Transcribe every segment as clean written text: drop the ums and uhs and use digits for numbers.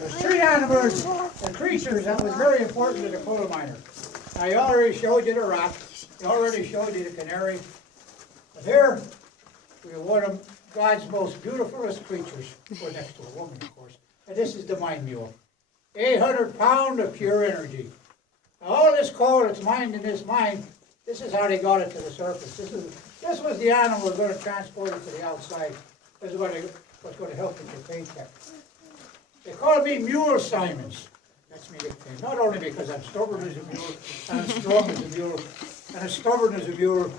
There's three animals and creatures that was very important to the coal miner. I already showed you the rat. I already showed you the canary. But here, we have one of God's most beautifulest creatures. We're next to a woman, of course. And this is the mine mule. 800 pounds of pure energy. Now, all this coal that's mined in this mine, this is how they got it to the surface. This was the animal that was going to transport it to the outside. This is what's going to help with your paycheck. They call me Mule Simons. That's my nickname. Not only because I'm stubborn as a mule, and I'm strong as a mule, and I'm stubborn as a mule,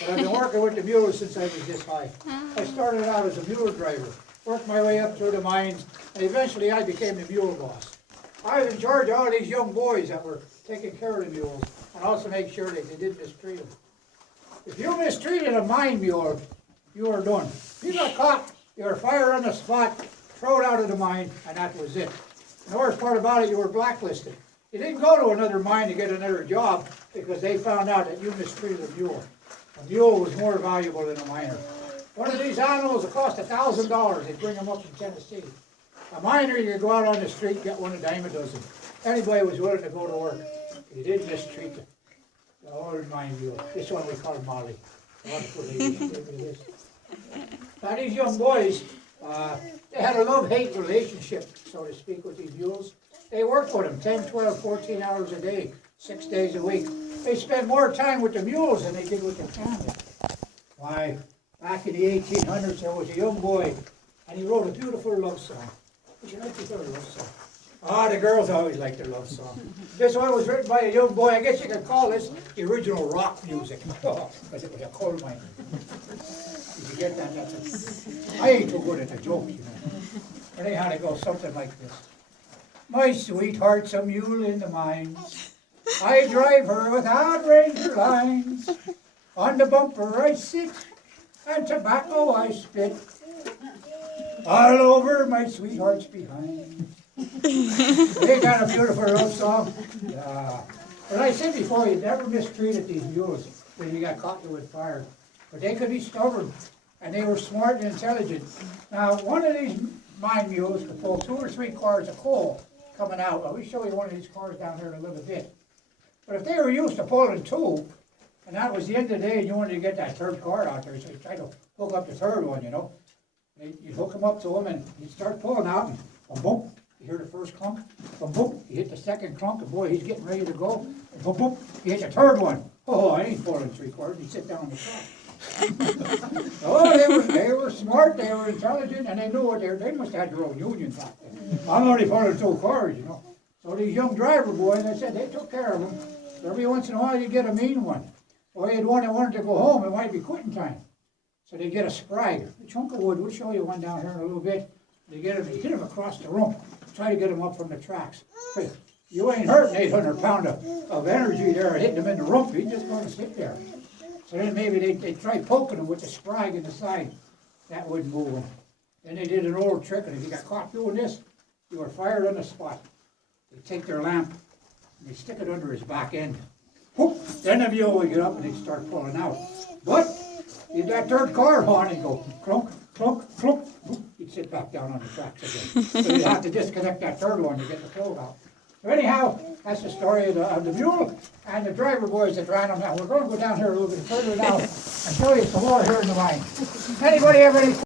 but I've been working with the mules since I was this high. I started out as a mule driver, worked my way up through the mines, and eventually I became the mule boss. I was in charge of all these young boys that were taking care of the mules, and also make sure that they didn't mistreat them. If you mistreated a mine mule, you were done. If you got caught, you were fired on the spot, thrown out of the mine, and that was it. And the worst part about it, you were blacklisted. You didn't go to another mine to get another job because they found out that you mistreated a mule. A mule was more valuable than a miner. One of these animals that cost $1,000, they'd bring them up from Tennessee. A miner, you could go out on the street and get one a dime a dozen. Anybody was willing to go to work. You didn't mistreat the old mine mule. This one we call Molly. Now these young boys, they had a love-hate relationship, so to speak, with these mules. They worked with them 10, 12, 14 hours a day, 6 days a week. They spent more time with the mules than they did with their family. Why, back in the 1800s, there was a young boy, and he wrote a beautiful love song. Would you like to hear a love song? Ah, the girls always like their love song. This one was written by a young boy. I guess you could call this the original rock music, because it was a coal mine. Did you get that? I ain't too good at the jokes, you know. But anyhow, it goes something like this. My sweetheart's a mule in the mines. I drive her without razor lines. On the bumper I sit, and tobacco I spit. All over my sweetheart's behind. They got a beautiful love song. Yeah. But I said before, you never mistreated these mules when you got caught, you would fire. But they could be stubborn, and they were smart and intelligent. Now, one of these mine mules could pull 2 or 3 cars of coal coming out. I'll show you one of these cars down here in a little bit. But if they were used to pulling 2, and that was the end of the day, and you wanted to get that third car out there, so you try to hook up the third one, you know. You'd hook them up to them, and you'd start pulling out, and boom, boom, you hear the first clunk, boom, boom, you hit the second clunk, and boy, he's getting ready to go, and boom, boom, you hit the third one. Oh, I ain't pulling 3 quarters, you sit down on the top. Oh, they were smart, they were intelligent, and they knew what they must have had their own union back then. I'm only pulling 2 cars, you know. So these young driver boys, I said, they took care of them. Every once in a while, you'd get a mean one. Or you'd one that wanted to go home, it might be quitting time. So they get a sprag, a chunk of wood. We'll show you one down here in a little bit. They get him, they hit him across the rump, try to get him up from the tracks. Hey, you ain't hurting 800 pounds of energy there, hitting him in the rump. He's just going to sit there. So then maybe they try poking him with the sprag in the side. That wouldn't move him. Then they did an old trick, and if you got caught doing this, you were fired on the spot. They take their lamp, and they stick it under his back end. Whoop! Then the mule would get up and they'd start pulling out. But you'd that third car on and go clunk, clunk, clunk. You'd sit back down on the tracks again. So you'd have to disconnect that third one to get the coal out. So anyhow, that's the story of the mule and the driver boys that ran them. Now we're going to go down here a little bit further now and show you some more here in the mine. Anybody have any